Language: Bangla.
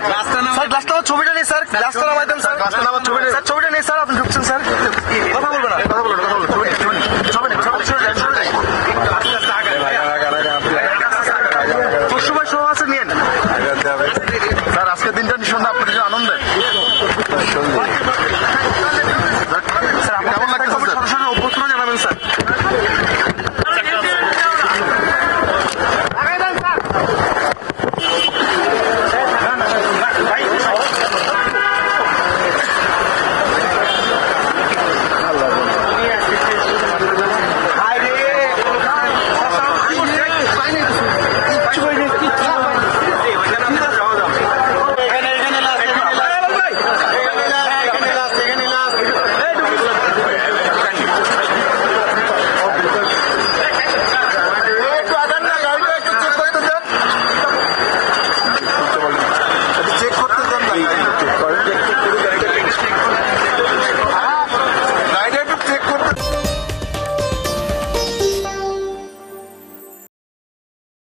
স্যার গ্লাসটা ছবিটা নেই স্যার, গ্লাসটা নামাই দেন স্যার, ছবিটা নেই স্যার, আপনি ঢুকছেন স্যার, কথা বলবেন না।